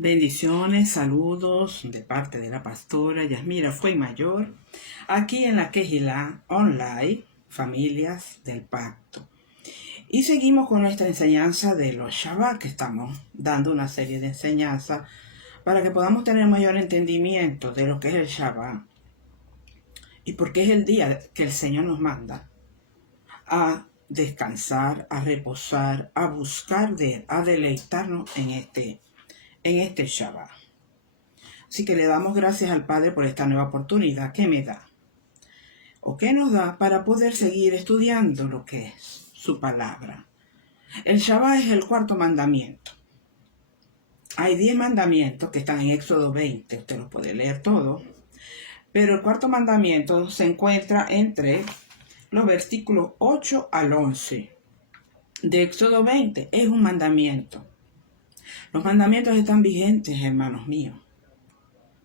Bendiciones, saludos de parte de la pastora Yasmira Fuenmayor, aquí en la Quejilá Online, Familias del Pacto. Y seguimos con nuestra enseñanza de los Shabbat, que estamos dando una serie de enseñanzas para que podamos tener mayor entendimiento de lo que es el Shabbat y porque es el día que el Señor nos manda a descansar, a reposar, a buscar de Él, a deleitarnos en este Shabbat. Así que le damos gracias al Padre por esta nueva oportunidad que me da o que nos da para poder seguir estudiando lo que es su palabra. El Shabbat es el cuarto mandamiento. Hay 10 mandamientos que están en Éxodo 20, usted los puede leer todo, pero el cuarto mandamiento se encuentra entre los versículos 8 al 11 de Éxodo 20. Es un mandamiento. Los mandamientos están vigentes, hermanos míos.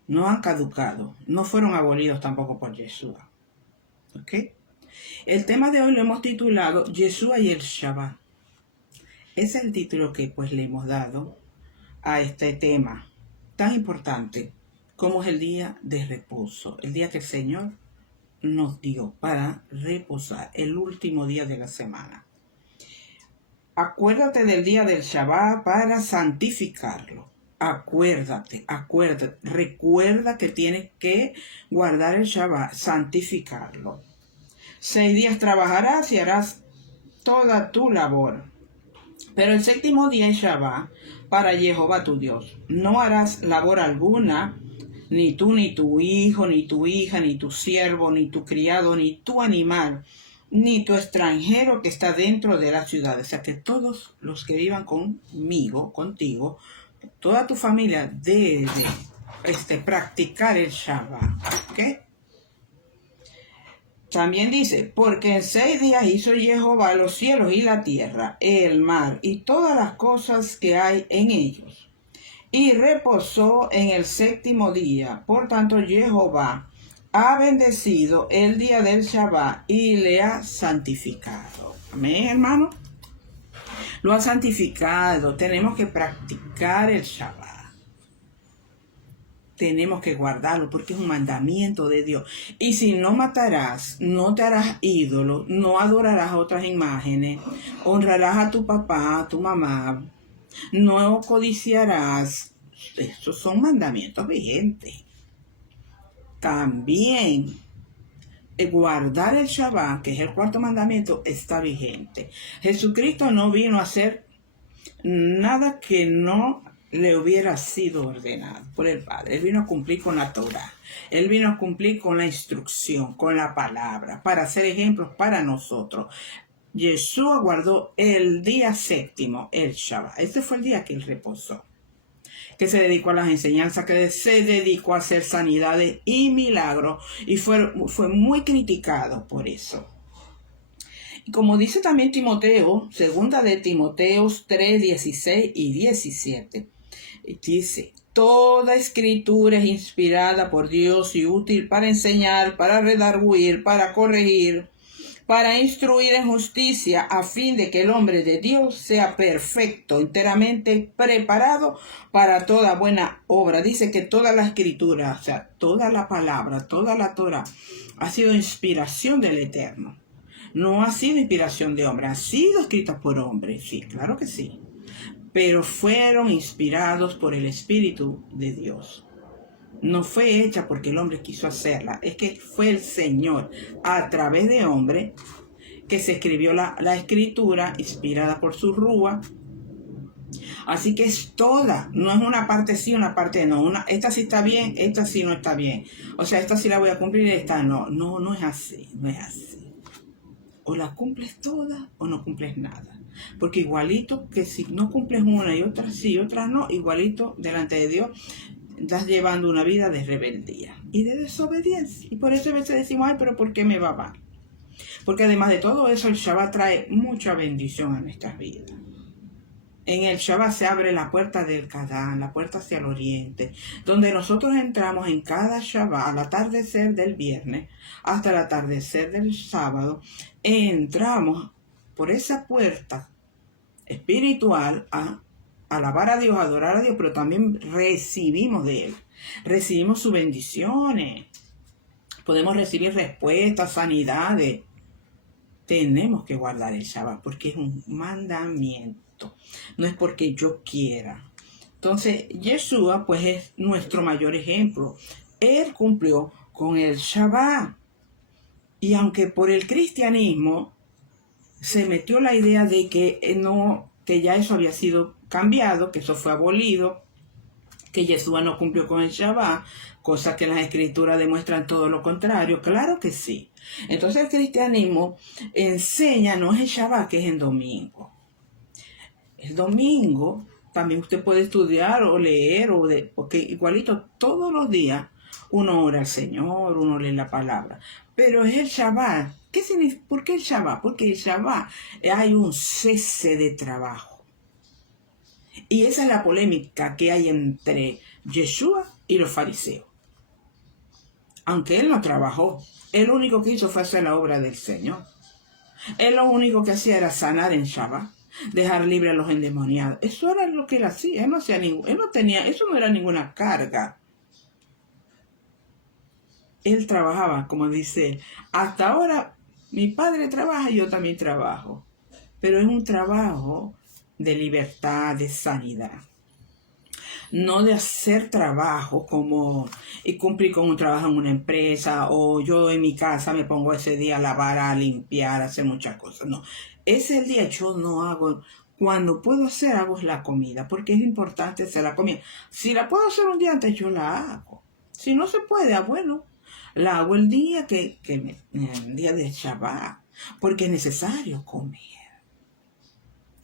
No han caducado, no fueron abolidos tampoco por Yeshua. ¿Ok? El tema de hoy lo hemos titulado Yeshua y el Shabbat. Ese es el título que pues le hemos dado a este tema tan importante como es el día de reposo, el día que el Señor nos dio para reposar, el último día de la semana. Acuérdate del día del Shabbat para santificarlo. Acuérdate, recuerda que tienes que guardar el Shabbat, santificarlo. 6 días trabajarás y harás toda tu labor. Pero el séptimo día es Shabbat para Jehová tu Dios. No harás labor alguna, ni tú, ni tu hijo, ni tu hija, ni tu siervo, ni tu criado, ni tu animal, ni tu extranjero que está dentro de la ciudad. O sea que todos los que vivan contigo, toda tu familia debe practicar el Shabbat. ¿Ok? También dice, porque en 6 días hizo Jehová los cielos y la tierra, el mar y todas las cosas que hay en ellos. Y reposó en el séptimo día. Por tanto, Jehová ha bendecido el día del Shabbat y le ha santificado. Amén, hermano. Lo ha santificado. Tenemos que practicar el Shabbat. Tenemos que guardarlo porque es un mandamiento de Dios. Y si no matarás, no te harás ídolo, no adorarás a otras imágenes, honrarás a tu papá, a tu mamá, no codiciarás. Esos son mandamientos vigentes. También guardar el Shabbat, que es el cuarto mandamiento, está vigente. Jesucristo no vino a hacer nada que no le hubiera sido ordenado por el Padre. Él vino a cumplir con la Torah. Él vino a cumplir con la instrucción, con la palabra, para hacer ejemplos para nosotros. Yeshua guardó el día séptimo, el Shabbat. Este fue el día que él reposó, que se dedicó a las enseñanzas, que se dedicó a hacer sanidades y milagros, y fue muy criticado por eso. Y como dice también Timoteo, segunda de Timoteos 3, 16 y 17, dice, toda escritura es inspirada por Dios y útil para enseñar, para redarguir, para corregir, para instruir en justicia, a fin de que el hombre de Dios sea perfecto, enteramente preparado para toda buena obra. Dice que toda la escritura, o sea, toda la palabra, toda la Torah, ha sido inspiración del Eterno. No ha sido inspiración de hombre, ha sido escrita por hombres, sí, claro que sí. Pero fueron inspirados por el Espíritu de Dios. No fue hecha porque el hombre quiso hacerla, es que fue el Señor, a través de hombre, que se escribió la escritura inspirada por su rúa. Así que es toda, no es una parte sí, una parte no. Esta sí está bien, esta sí no está bien. O sea, esta sí la voy a cumplir, esta no. No es así, no es así. O la cumples toda o no cumples nada. Porque igualito que si no cumples una y otra sí y otra no, igualito delante de Dios estás llevando una vida de rebeldía y de desobediencia. Y por eso a veces decimos, ay, pero ¿por qué me va mal? Porque además de todo eso, el Shabbat trae mucha bendición a nuestras vidas. En el Shabbat se abre la puerta del Kadán, la puerta hacia el oriente, donde nosotros entramos en cada Shabbat, al atardecer del viernes hasta el atardecer del sábado, entramos por esa puerta espiritual a alabar a Dios, adorar a Dios, pero también recibimos de Él. Recibimos sus bendiciones. Podemos recibir respuestas, sanidades. Tenemos que guardar el Shabbat porque es un mandamiento. No es porque yo quiera. Entonces, Yeshua pues es nuestro mayor ejemplo. Él cumplió con el Shabbat. Y aunque por el cristianismo se metió la idea de que que ya eso había sido cambiado, que eso fue abolido, que Yeshua no cumplió con el Shabbat, cosa que las escrituras demuestran todo lo contrario. Claro que sí. Entonces el cristianismo enseña, no es el Shabbat, que es el domingo. El domingo también usted puede estudiar o leer, porque igualito todos los días uno ora al Señor, uno lee la palabra. Pero es el Shabbat. ¿Qué significa? ¿Por qué el Shabbat? Porque el Shabbat hay un cese de trabajo. Y esa es la polémica que hay entre Yeshua y los fariseos. Aunque él no trabajó, él lo único que hizo fue hacer la obra del Señor. Él lo único que hacía era sanar en Shabbat, dejar libre a los endemoniados. Eso era lo que él hacía. Él no tenía, eso no era ninguna carga. Él trabajaba, como dice él. Hasta ahora mi padre trabaja y yo también trabajo. Pero es un trabajo de libertad, de sanidad. No de hacer trabajo y cumplir con un trabajo en una empresa, o yo en mi casa me pongo ese día a lavar, a limpiar, a hacer muchas cosas. No, ese día yo no hago. Cuando puedo hacer, hago la comida, porque es importante hacer la comida. Si la puedo hacer un día antes, yo la hago. Si no se puede, bueno, la hago el día el día de Shabbat, porque es necesario comer.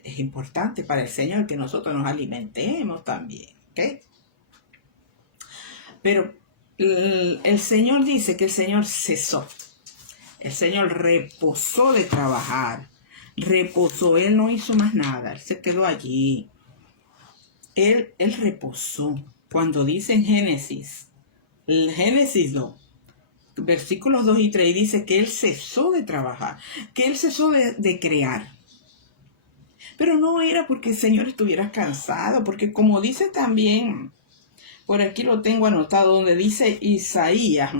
Es importante para el Señor que nosotros nos alimentemos también, ¿ok? Pero el Señor dice que el Señor cesó. El Señor reposó de trabajar. Reposó, Él no hizo más nada, Él se quedó allí. Él reposó. Cuando dice en Génesis 2, versículos 2 y 3, dice que Él cesó de trabajar, que Él cesó de crear. Pero no era porque el Señor estuviera cansado, porque como dice también, por aquí lo tengo anotado, donde dice Isaías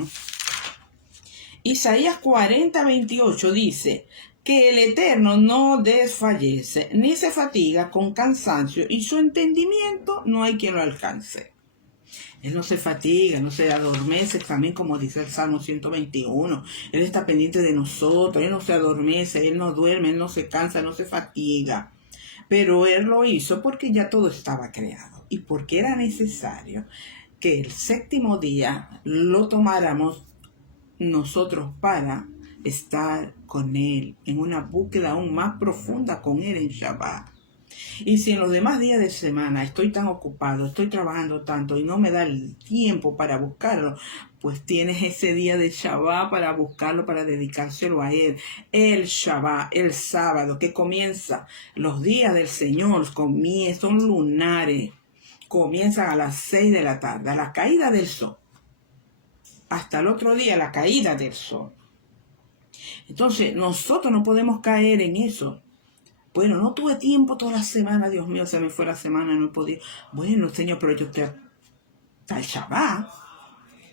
40:28 dice que el Eterno no desfallece, ni se fatiga con cansancio, y su entendimiento no hay quien lo alcance. Él no se fatiga, no se adormece, también como dice el Salmo 121. Él está pendiente de nosotros, Él no se adormece, Él no duerme, Él no se cansa, no se fatiga. Pero Él lo hizo porque ya todo estaba creado y porque era necesario que el séptimo día lo tomáramos nosotros para estar con Él en una búsqueda aún más profunda con Él en Shabbat. Y si en los demás días de semana estoy tan ocupado, estoy trabajando tanto y no me da el tiempo para buscarlo, pues tienes ese día de Shabbat para buscarlo, para dedicárselo a Él. El Shabbat, el sábado, que comienza, los días del Señor son lunares, comienzan a las 6 de la tarde, a la caída del sol. Hasta el otro día, la caída del sol. Entonces, nosotros no podemos caer en eso. Bueno, no tuve tiempo toda la semana, Dios mío, se me fue la semana, no he podido. Bueno, Señor, pero yo estoy al Shabbat.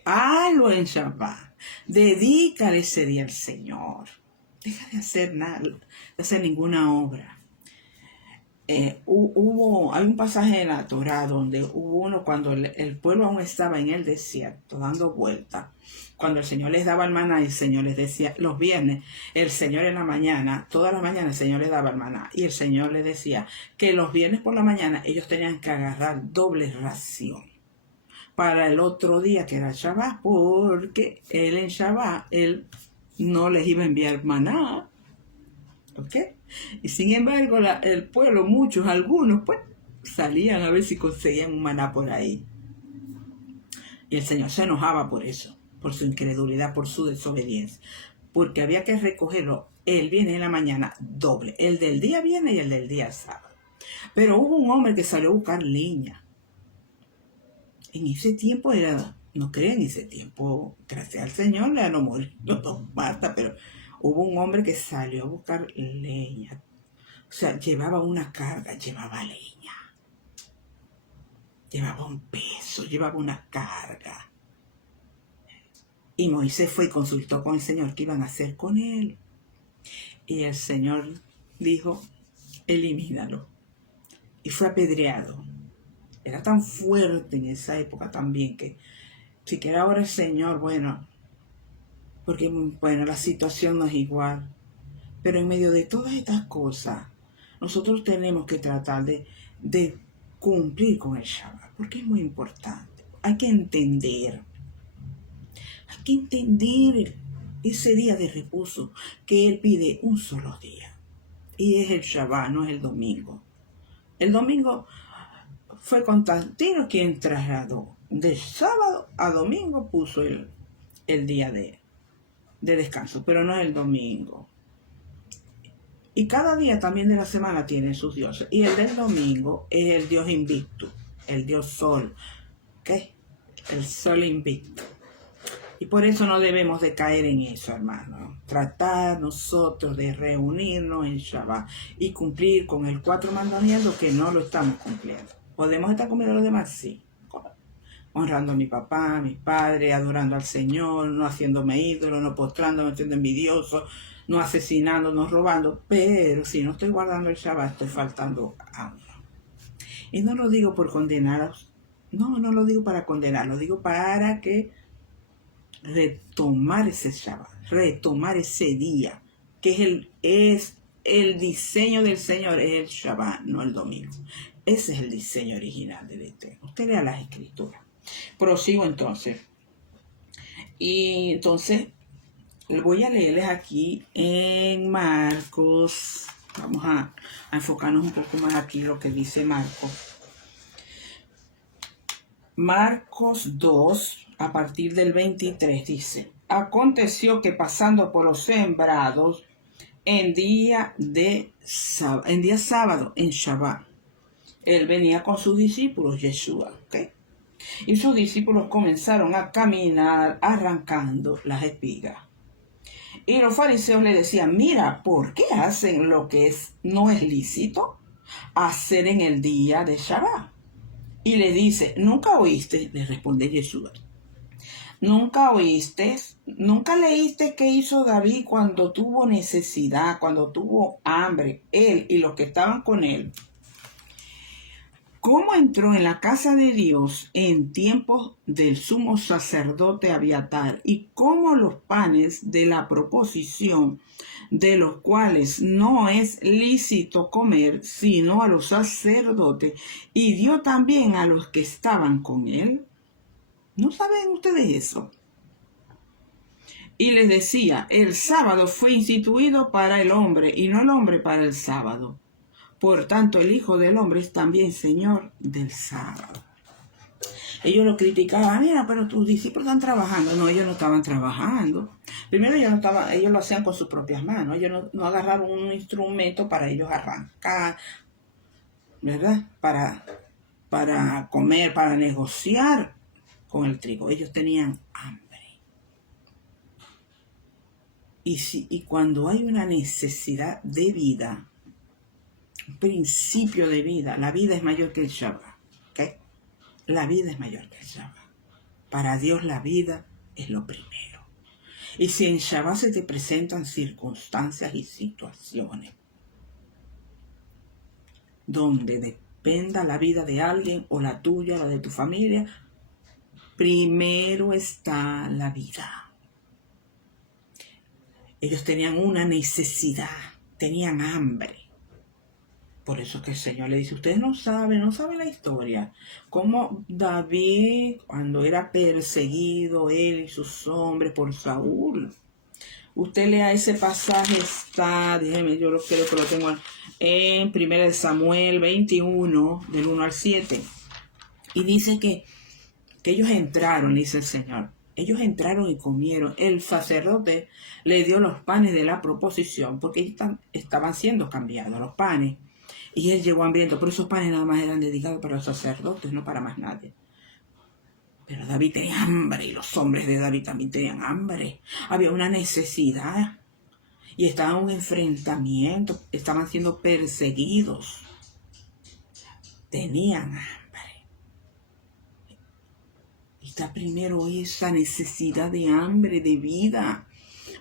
Hazlo en Shabbat. Dedícale ese día al Señor. Deja de hacer nada, de hacer ninguna obra. Hay un pasaje en la Torah donde hubo uno cuando el pueblo aún estaba en el desierto, dando vueltas. Cuando el Señor les daba el maná y el Señor les decía, los viernes, el Señor en la mañana, todas las mañanas el Señor les daba el maná. Y el Señor les decía que los viernes por la mañana ellos tenían que agarrar doble ración para el otro día que era Shabbat, porque Él en Shabbat, Él no les iba a enviar maná. ¿Ok? Y sin embargo, el pueblo, algunos, pues, salían a ver si conseguían un maná por ahí. Y el Señor se enojaba por eso, por su incredulidad, por su desobediencia. Porque había que recogerlo el viernes en la mañana doble. El del día viernes y el del día sábado. Pero hubo un hombre que salió a buscar leña. En ese tiempo no creía en ese tiempo, gracias al Señor, le no murió, no mata, pero hubo un hombre que salió a buscar leña. O sea, llevaba una carga, llevaba leña. llevaba un peso, llevaba una carga. Y Moisés fue y consultó con el Señor qué iban a hacer con él. Y el Señor dijo, elimínalo. Y fue apedreado. Era tan fuerte en esa época también que siquiera ahora el Señor, bueno, porque bueno, la situación no es igual. Pero en medio de todas estas cosas, nosotros tenemos que tratar de cumplir con el Shabbat, porque es muy importante. Hay que entender ese día de reposo que Él pide un solo día. Y es el Shabbat, no es el domingo. El domingo fue Constantino quien trasladó. De sábado a domingo puso el día de descanso, pero no el domingo. Y cada día también de la semana tiene sus dioses. Y el del domingo es el dios invicto, el dios sol. ¿Qué? El sol invicto. Y por eso no debemos de caer en eso, hermano. Tratar nosotros de reunirnos en Shabbat y cumplir con el 4 mandamientos que no lo estamos cumpliendo. ¿Podemos estar comiendo los demás? Sí. Honrando a mi papá, a mi padre, adorando al Señor, no haciéndome ídolo, no postrándome, siendo envidioso, no asesinando, no robando. Pero si no estoy guardando el Shabbat, estoy faltando a uno. Y no lo digo por condenaros. No lo digo para condenar, lo digo para que retomar ese Shabbat, retomar ese día, que es el diseño del Señor, es el Shabbat, no el domingo. Ese es el diseño original del Eterno. Usted lea las Escrituras. Prosigo entonces. Y entonces voy a leerles aquí en Marcos. Vamos a enfocarnos un poco más aquí lo que dice Marcos. Marcos 2, a partir del 23, dice: aconteció que pasando por los sembrados en día sábado, en Shabbat, él venía con sus discípulos, Yeshua, ¿okay? Y sus discípulos comenzaron a caminar arrancando las espigas. Y los fariseos le decían: mira, ¿por qué hacen lo que no es lícito hacer en el día de Shabbat? Y le dice: ¿nunca oíste? Le responde Jesús. ¿Nunca oíste? ¿Nunca leíste qué hizo David cuando tuvo necesidad, cuando tuvo hambre, él y los que estaban con él? ¿Cómo entró en la casa de Dios en tiempos del sumo sacerdote Abiatar? Y cómo los panes de la proposición, de los cuales no es lícito comer, sino a los sacerdotes, y dio también a los que estaban con él. ¿No saben ustedes eso? Y les decía: el sábado fue instituido para el hombre, y no el hombre para el sábado. Por tanto, el Hijo del Hombre es también Señor del sábado. Ellos lo criticaban: mira, pero tus discípulos están trabajando. No, ellos no estaban trabajando. Primero, ellos lo hacían con sus propias manos. Ellos no agarraron un instrumento para ellos arrancar, ¿verdad? Para comer, para negociar con el trigo. Ellos tenían hambre. Y cuando hay una necesidad de vida, un principio de vida, la vida es mayor que el Shabbat. ¿Okay? La vida es mayor que el Shabbat. Para Dios la vida es lo primero. Y si en Shabbat se te presentan circunstancias y situaciones donde dependa la vida de alguien o la tuya, la de tu familia, primero está la vida. Ellos tenían una necesidad, tenían hambre. Por eso que el Señor le dice: ustedes no saben la historia. Cómo David, cuando era perseguido, él y sus hombres por Saúl. Usted lea ese pasaje, yo creo que lo tengo en 1 Samuel 21, del 1 al 7. Y dice que ellos entraron, dice el Señor. Ellos entraron y comieron. El sacerdote le dio los panes de la proposición, porque ellos estaban siendo cambiados, los panes. Y él llegó hambriento, pero esos panes nada más eran dedicados para los sacerdotes, no para más nadie. Pero David tenía hambre, y los hombres de David también tenían hambre. Había una necesidad, y estaba en un enfrentamiento, estaban siendo perseguidos. Tenían hambre. Está primero esa necesidad de hambre, de vida.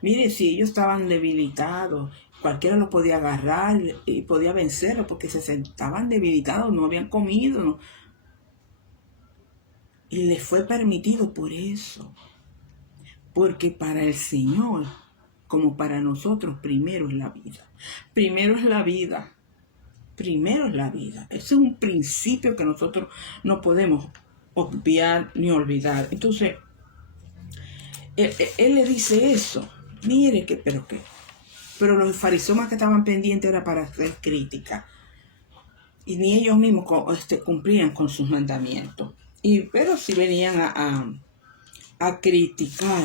Mire, si ellos estaban debilitados, cualquiera los podía agarrar y podía vencerlos porque se sentaban debilitados, no habían comido. ¿No? Y les fue permitido por eso. Porque para el Señor, como para nosotros, primero es la vida. Primero es la vida. Primero es la vida. Ese es un principio que nosotros no podemos obviar ni olvidar. Entonces, él le dice eso. Mire que, pero los fariseos más que estaban pendientes era para hacer crítica. Y ni ellos mismos cumplían con sus mandamientos. Pero sí venían a criticar.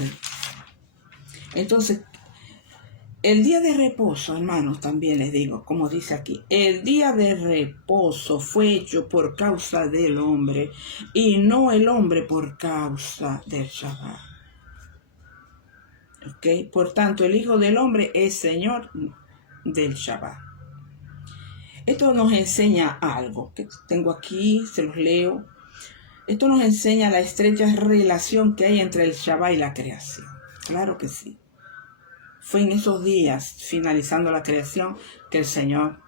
Entonces, el día de reposo, hermanos, también les digo, como dice aquí, el día de reposo fue hecho por causa del hombre y no el hombre por causa del Shabbat. ¿Ok? Por tanto, el Hijo del Hombre es Señor del Shabbat. Esto nos enseña algo que tengo aquí, se los leo. Esto nos enseña la estrecha relación que hay entre el Shabbat y la creación. Claro que sí. Fue en esos días, finalizando la creación, que el Señor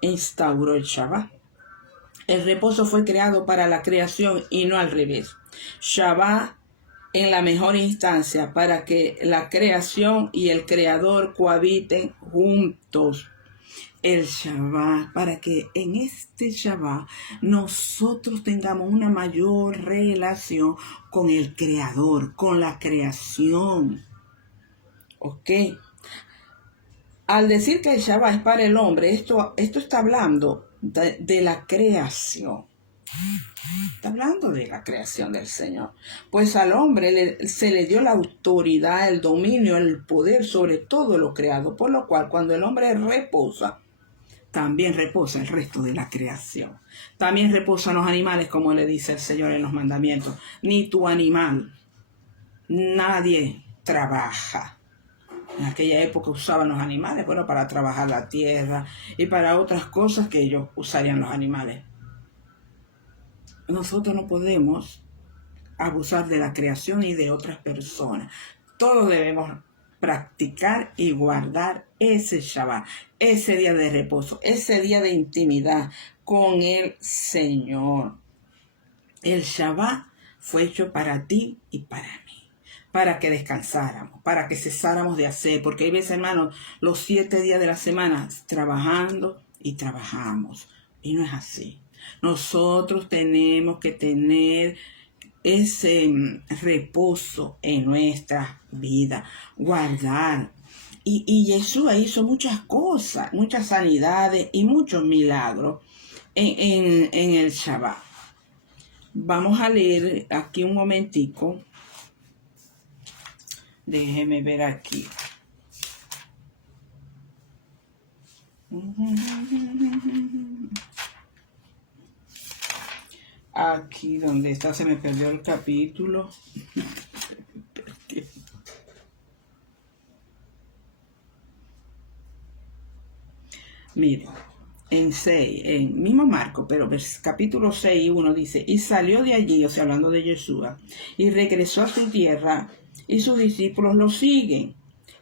instauró el Shabbat. El reposo fue creado para la creación y no al revés. Shabbat en la mejor instancia para que la creación y el Creador cohabiten juntos. El Shabbat, para que en este Shabbat nosotros tengamos una mayor relación con el Creador, con la creación. ¿Ok? Al decir que el Shabbat es para el hombre, esto está hablando de la creación. Está hablando de la creación del Señor. Pues al hombre se le dio la autoridad, el dominio, el poder sobre todo lo creado. Por lo cual, cuando el hombre reposa, también reposa el resto de la creación. También reposan los animales, como le dice el Señor en los mandamientos. Ni tu animal, nadie trabaja. En aquella época usaban los animales, bueno, para trabajar la tierra y para otras cosas que ellos usarían los animales. Nosotros no podemos abusar de la creación y de otras personas. Todos debemos practicar y guardar ese Shabbat, ese día de reposo, ese día de intimidad con el Señor. El Shabbat fue hecho para ti y para mí, para que descansáramos, para que cesáramos de hacer, porque hay veces, hermanos, los 7 días de la semana trabajando y trabajamos, y no es así. Nosotros tenemos que tener ese reposo en nuestra vida, guardar. Y Jesús hizo muchas cosas, muchas sanidades y muchos milagros en el Shabbat. Vamos a leer aquí un momentico. Déjeme ver aquí. Aquí donde está, se me perdió el capítulo. Mire, en mismo Marco, pero capítulo 6:1 dice, y salió de allí, o sea, hablando de Jesús, y regresó a su tierra, y sus discípulos lo siguen.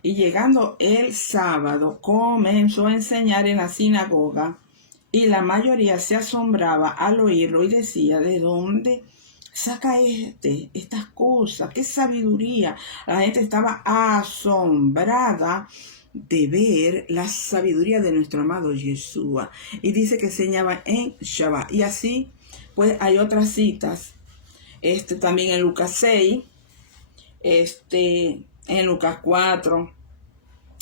Y llegando el sábado, comenzó a enseñar en la sinagoga, y la mayoría se asombraba al oírlo y decía, ¿de dónde saca estas cosas? ¡Qué sabiduría! La gente estaba asombrada de ver la sabiduría de nuestro amado Yeshua. Y dice que enseñaba en Shabbat. Y así, pues hay otras citas. También en Lucas 6, en Lucas 4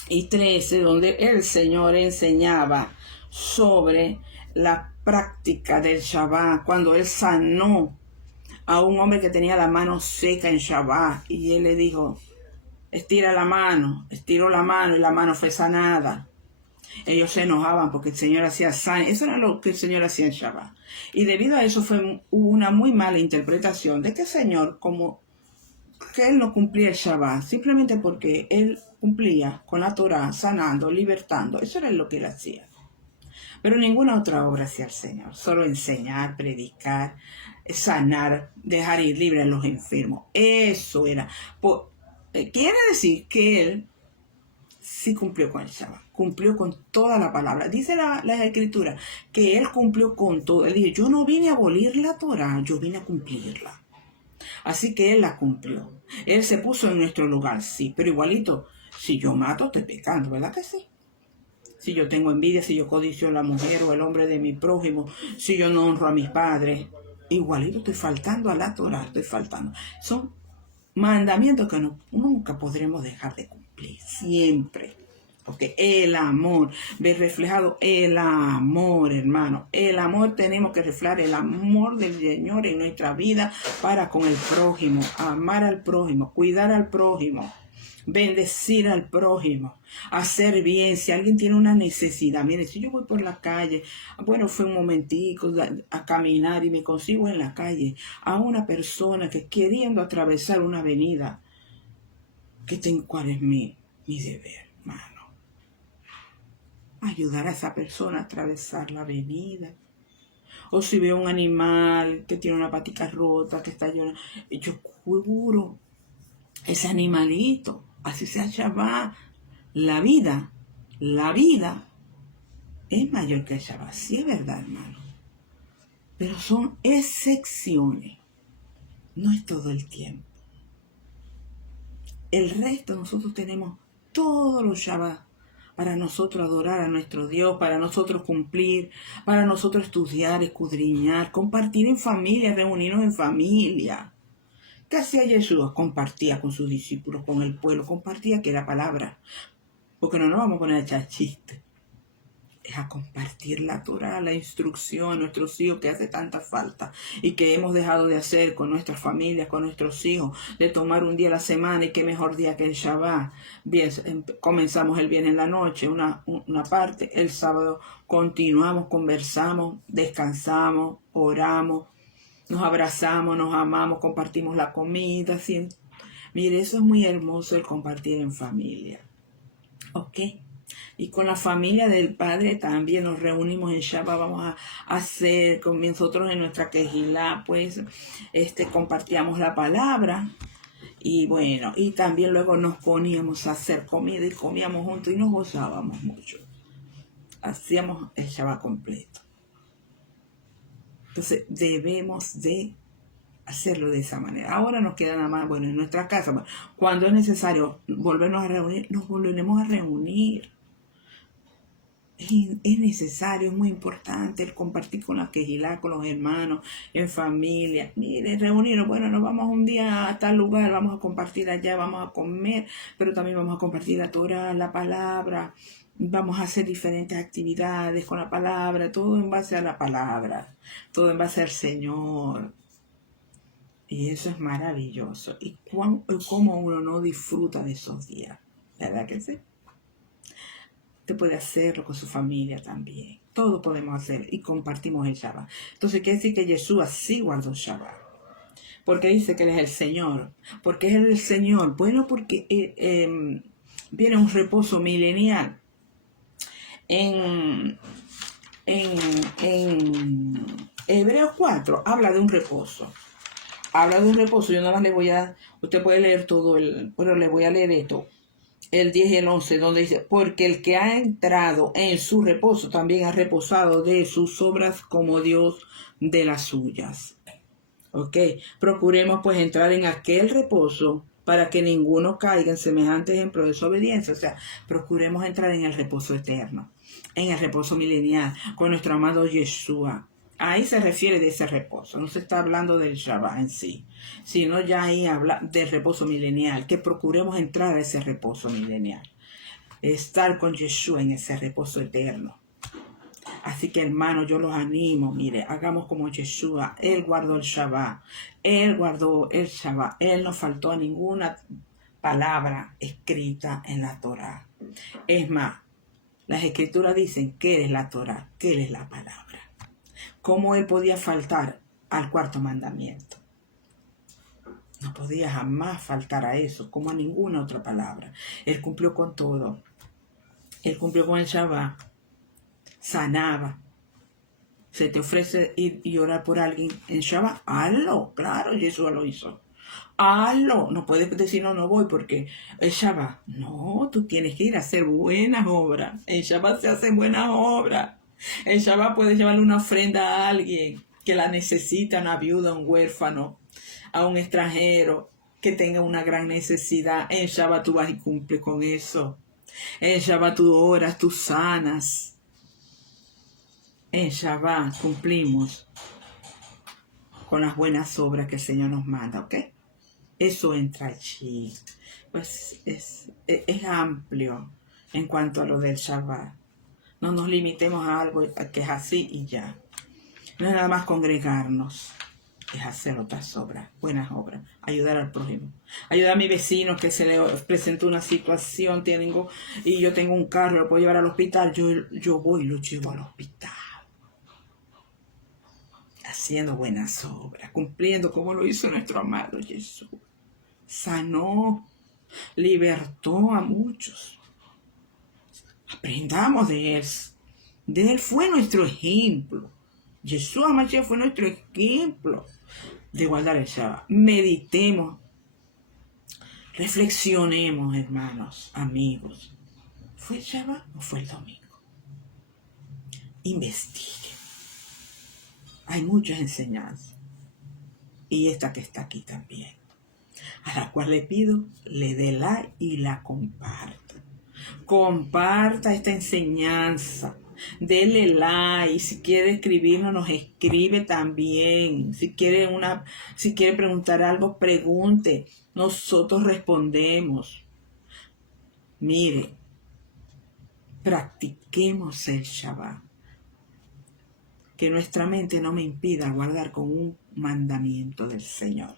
y 13, donde el Señor enseñaba sobre la práctica del Shabbat, cuando Él sanó a un hombre que tenía la mano seca en Shabbat, y Él le dijo, estira la mano, estiró la mano y la mano fue sanada. Ellos se enojaban porque el Señor hacía sana. Eso era lo que el Señor hacía en Shabbat. Y debido a eso hubo una muy mala interpretación de que el Señor, como que Él no cumplía el Shabbat, simplemente porque Él cumplía con la Torah, sanando, libertando. Eso era lo que Él hacía. Pero ninguna otra obra hacía el Señor. Solo enseñar, predicar, sanar, dejar ir libre a los enfermos. Eso era. Quiere decir que él sí cumplió con el Shabbat, cumplió con toda la palabra. Dice la escritura que él cumplió con todo. Él dijo, yo no vine a abolir la Torah, yo vine a cumplirla. Así que él la cumplió. Él se puso en nuestro lugar, sí, pero igualito, si yo mato, estoy pecando, ¿verdad que sí? Si yo tengo envidia, si yo codicio a la mujer o el hombre de mi prójimo, si yo no honro a mis padres, igualito estoy faltando a la Torah, estoy faltando. Son mandamientos que nunca podremos dejar de cumplir, siempre. Porque el amor, ve reflejado el amor, hermano. El amor, tenemos que reflejar el amor del Señor en nuestra vida para con el prójimo. Amar al prójimo, cuidar al prójimo, bendecir al prójimo, hacer bien. Si alguien tiene una necesidad, mire, si yo voy por la calle, bueno, fue un momentico a caminar y me consigo en la calle a una persona que queriendo atravesar una avenida, ¿cuál es mi deber, hermano? Ayudar a esa persona a atravesar la avenida. O si veo un animal que tiene una patica rota, que está llorando, yo cubro ese animalito, así se Shabbat. La vida es mayor que el Shabbat. Sí, es verdad, hermano. Pero son excepciones. No es todo el tiempo. El resto nosotros tenemos todos los Shabbat para nosotros adorar a nuestro Dios, para nosotros cumplir, para nosotros estudiar, escudriñar, compartir en familia, reunirnos en familia. ¿Qué hacía Jesús? Compartía con sus discípulos, con el pueblo, compartía que era palabra. Porque no nos vamos a poner a echar chistes. Es a compartir la Torah, la instrucción, nuestros hijos, que hace tanta falta y que hemos dejado de hacer con nuestras familias, con nuestros hijos, de tomar un día a la semana, y qué mejor día que el Shabbat. Bien, comenzamos el viernes en la noche, una parte, el sábado continuamos, conversamos, descansamos, oramos, nos abrazamos, nos amamos, compartimos la comida. ¿Sí? Mire, eso es muy hermoso, el compartir en familia. ¿Ok? Y con la familia del Padre también nos reunimos en Shabbat. Vamos a hacer con nosotros en nuestra quejilá, pues compartíamos la palabra. Y bueno, y también luego nos poníamos a hacer comida y comíamos juntos y nos gozábamos mucho. Hacíamos el Shabbat completo. Entonces debemos de hacerlo de esa manera. Ahora nos queda nada más, bueno, en nuestra casa, cuando es necesario volvernos a reunir, nos volveremos a reunir. Es necesario, es muy importante el compartir con la quejilá, con los hermanos, en familia. Mire, reunirnos, bueno, nos vamos un día a tal lugar, vamos a compartir allá, vamos a comer, pero también vamos a compartir la Torah, la palabra, vamos a hacer diferentes actividades con la palabra, todo en base a la palabra, todo en base al Señor. Y eso es maravilloso. Y cómo uno no disfruta de esos días, ¿verdad que sí? Usted puede hacerlo con su familia también. Todo podemos hacer y compartimos el Shabbat. Entonces quiere decir que Jesús sí guardó el Shabbat. Porque dice que Él es el Señor. ¿Por qué es el Señor? Bueno, porque viene un reposo milenial. En Hebreos 4 habla de un reposo. Habla de un reposo. Yo nada más le voy a... Usted puede leer todo pero le voy a leer esto. El 10 y el 11, donde dice, porque el que ha entrado en su reposo también ha reposado de sus obras como Dios de las suyas. Ok, procuremos pues entrar en aquel reposo para que ninguno caiga en semejante ejemplo de desobediencia. O sea, procuremos entrar en el reposo eterno, en el reposo milenial, con nuestro amado Yeshua. Ahí se refiere de ese reposo, no se está hablando del Shabbat en sí, sino ya ahí habla del reposo milenial, que procuremos entrar a ese reposo milenial, estar con Yeshua en ese reposo eterno. Así que hermano, yo los animo, mire, hagamos como Yeshua. Él guardó el Shabbat, Él guardó el Shabbat, Él no faltó a ninguna palabra escrita en la Torah. Es más, las escrituras dicen que Él es la Torah, que Él es la palabra. ¿Cómo Él podía faltar al cuarto mandamiento? No podía jamás faltar a eso, como a ninguna otra palabra. Él cumplió con todo. Él cumplió con el Shabbat. Sanaba. Se te ofrece ir y orar por alguien en Shabbat, hazlo. Claro, Jesús lo hizo. Hazlo. No puedes decir no voy porque es Shabbat. No, tú tienes que ir a hacer buenas obras. En Shabbat se hacen buenas obras. En Shabbat puedes llevarle una ofrenda a alguien que la necesita, una viuda, a un huérfano, a un extranjero que tenga una gran necesidad. En Shabbat tú vas y cumples con eso. En Shabbat tú oras, tú sanas. En Shabbat cumplimos con las buenas obras que el Señor nos manda, ¿ok? Eso entra allí. Pues es amplio en cuanto a lo del Shabbat. No nos limitemos a algo que es así y ya. No es nada más congregarnos, es hacer otras obras, buenas obras, ayudar al prójimo. Ayudar a mi vecino que se le presentó una situación, y yo tengo un carro, lo puedo llevar al hospital, yo voy y lo llevo al hospital. Haciendo buenas obras, cumpliendo como lo hizo nuestro amado Jesús. Sanó, libertó a muchos. Aprendamos de él. De él fue nuestro ejemplo. Jesús Mashiach fue nuestro ejemplo de guardar el Shabbat. Meditemos, reflexionemos, hermanos, amigos. ¿Fue el Shabbat o fue el domingo? Investiguen. Hay muchas enseñanzas. Y esta que está aquí también. A la cual le pido, le dé like y la comparta. Comparta esta enseñanza. Dele like. Si quiere escribirnos, nos escribe también. Si quiere preguntar algo, pregunte. Nosotros respondemos. Mire, practiquemos el Shabbat. Que nuestra mente no me impida guardar con un mandamiento del Señor,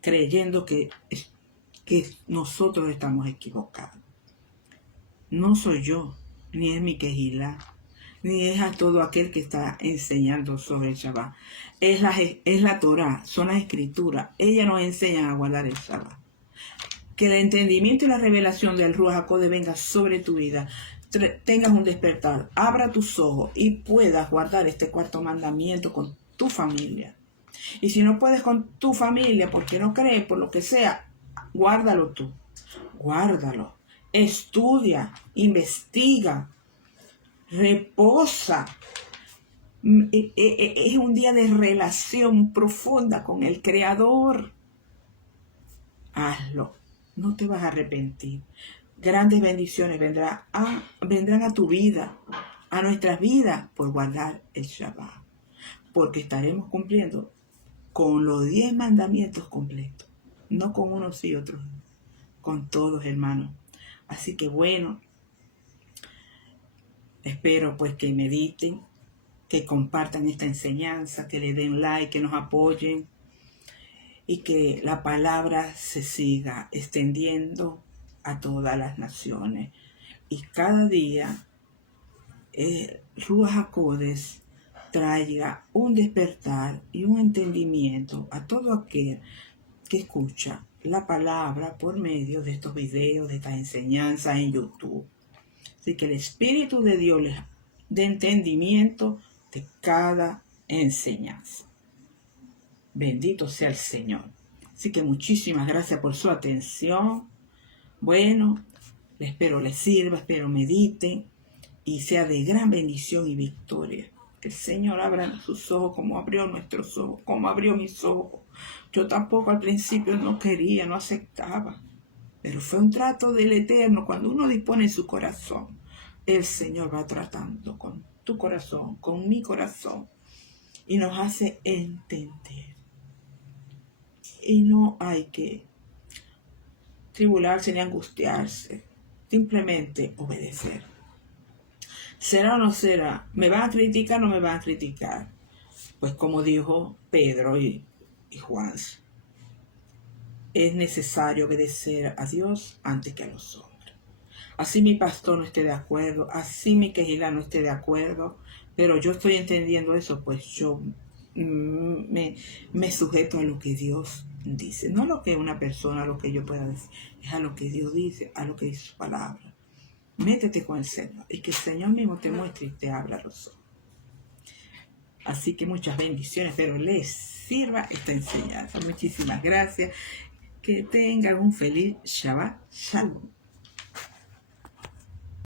creyendo que nosotros estamos equivocados. No soy yo, ni es mi quejilá, ni es a todo aquel que está enseñando sobre el Shabbat. Es la Torah, son las escrituras. Ellas nos enseñan a guardar el Shabbat. Que el entendimiento y la revelación del Ruach HaKodesh venga sobre tu vida. Tengas un despertar, abra tus ojos y puedas guardar este cuarto mandamiento con tu familia. Y si no puedes con tu familia porque no crees, por lo que sea, guárdalo tú. Guárdalo. Estudia, investiga, reposa. Es un día de relación profunda con el Creador. Hazlo. No te vas a arrepentir. Grandes bendiciones vendrán a tu vida, a nuestras vidas, por guardar el Shabbat. Porque estaremos cumpliendo con los 10 mandamientos completos. No con unos y otros, con todos, hermanos. Así que bueno, espero pues que mediten, que compartan esta enseñanza, que le den like, que nos apoyen y que la palabra se siga extendiendo a todas las naciones. Y cada día Ruach HaKodesh traiga un despertar y un entendimiento a todo aquel que escucha la palabra por medio de estos videos, de estas enseñanzas en YouTube. Así que el Espíritu de Dios les dé entendimiento de cada enseñanza. Bendito sea el Señor. Así que muchísimas gracias por su atención. Bueno, espero les sirva, espero mediten y sea de gran bendición y victoria. Que el Señor abra sus ojos como abrió nuestros ojos, como abrió mis ojos. Yo tampoco al principio no quería, no aceptaba. Pero fue un trato del Eterno. Cuando uno dispone su corazón, el Señor va tratando con tu corazón, con mi corazón. Y nos hace entender. Y no hay que tribularse ni angustiarse. Simplemente obedecer. ¿Será o no será? ¿Me van a criticar o no me van a criticar? Pues como dijo Pedro y Juan, es necesario obedecer a Dios antes que a los hombres. Así mi pastor no esté de acuerdo, así mi quejilá no esté de acuerdo, pero yo estoy entendiendo eso, pues yo me sujeto a lo que Dios dice. No a lo que una persona, a lo que yo pueda decir, es a lo que Dios dice, a lo que dice su palabra. Métete con el Señor y que el Señor mismo te muestre y te abra los ojos. Así que muchas bendiciones, pero les sirva esta enseñanza. Muchísimas gracias. Que tengan un feliz Shabbat Shalom.